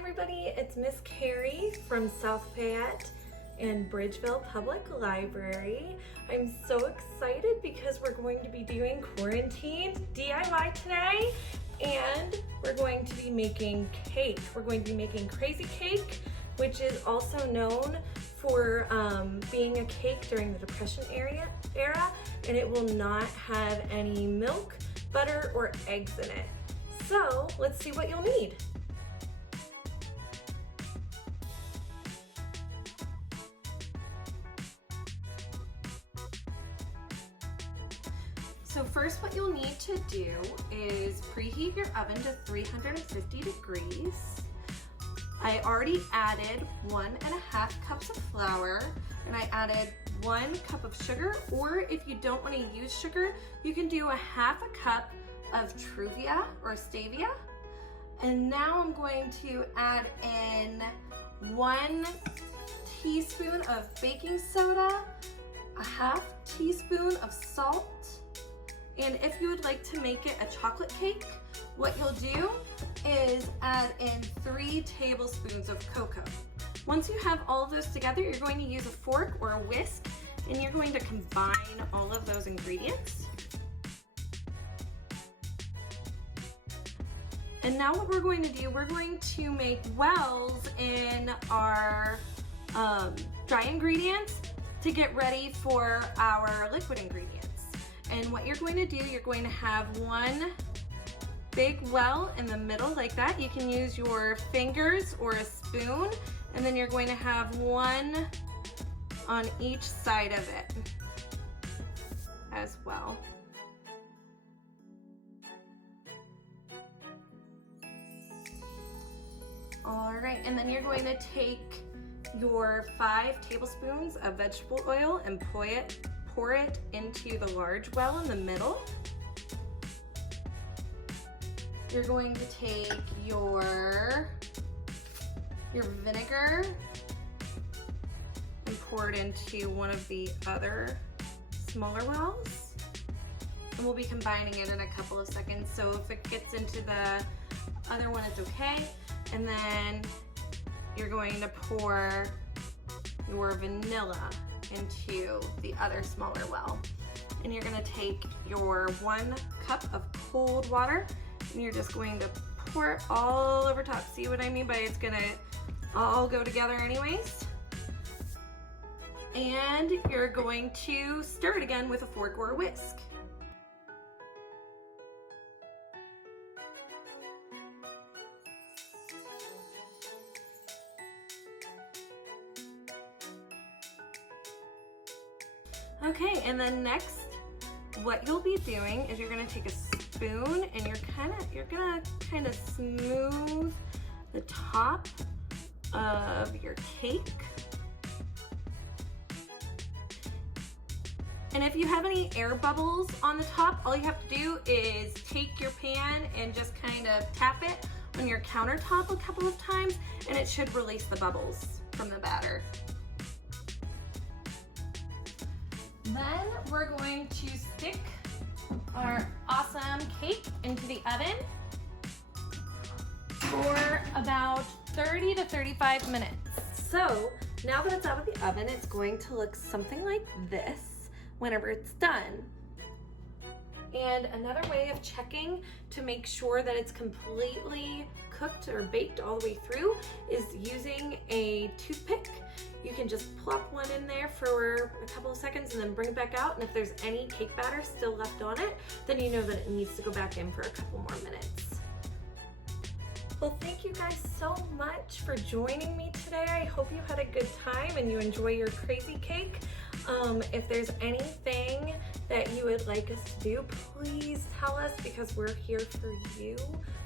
everybody, it's Miss Carrie from South Fayette and Bridgeville Public Library. I'm so excited because we're going to be doing Quaran-TEENed DIY today, and we're going to be making cake. We're going to be making crazy cake, which is also known for being a cake during the Depression era, and it will not have any milk, butter, or eggs in it. So let's see what you'll need. So first, what you'll need to do is preheat your oven to 350 degrees. I already added 1.5 cups of flour, and I added 1 cup of sugar, or if you don't want to use sugar, you can do 1/2 cup of Truvia or stevia. And now I'm going to add in 1 teaspoon of baking soda, 1/2 teaspoon of salt, and if you would like to make it a chocolate cake, what you'll do is add in 3 tablespoons of cocoa. Once you have all of those together, you're going to use a fork or a whisk, and you're going to combine all of those ingredients. And now what we're going to do, we're going to make wells in our dry ingredients to get ready for our liquid ingredients. And what you're going to do, you're going to have 1 big well in the middle like that. You can use your fingers or a spoon, and then you're going to have 1 on each side of it as well. All right, and then you're going to take your 5 tablespoons of vegetable oil and pour it into the large well in the middle. You're going to take your vinegar and pour it into one of the other smaller wells. And we'll be combining it in a couple of seconds, so if it gets into the other one, it's okay. And then you're going to pour your vanilla into the other smaller well. And you're gonna take your 1 cup of cold water, and you're just going to pour it all over top. See what I mean by it's gonna all go together anyways? And you're going to stir it again with a fork or a whisk. Okay, and then next, what you'll be doing is you're gonna take a spoon and you're gonna kind of smooth the top of your cake. And if you have any air bubbles on the top, all you have to do is take your pan and just kind of tap it on your countertop a couple of times, and it should release the bubbles from the batter. Then we're going to stick our awesome cake into the oven for about 30 to 35 minutes. So now that it's out of the oven, it's going to look something like this whenever it's done. And another way of checking to make sure that it's completely cooked or baked all the way through is using a toothpick. You can just plop one in there for a couple of seconds and then bring it back out. And if there's any cake batter still left on it, then you know that it needs to go back in for a couple more minutes. Well, thank you guys so much for joining me today. I hope you had a good time and you enjoy your crazy cake. If there's anything that you would like us to do, please tell us, because we're here for you.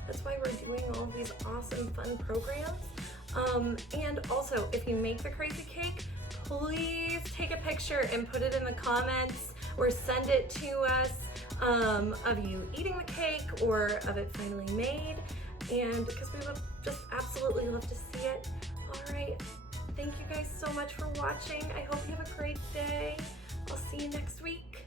That's why we're doing all these awesome fun programs. And also, if you make the crazy cake, please take a picture and put it in the comments or send it to us of you eating the cake or of it finally made, and because we would just absolutely love to see it. All right, thank you guys so much for watching. I hope you have a great day. I'll see you next week.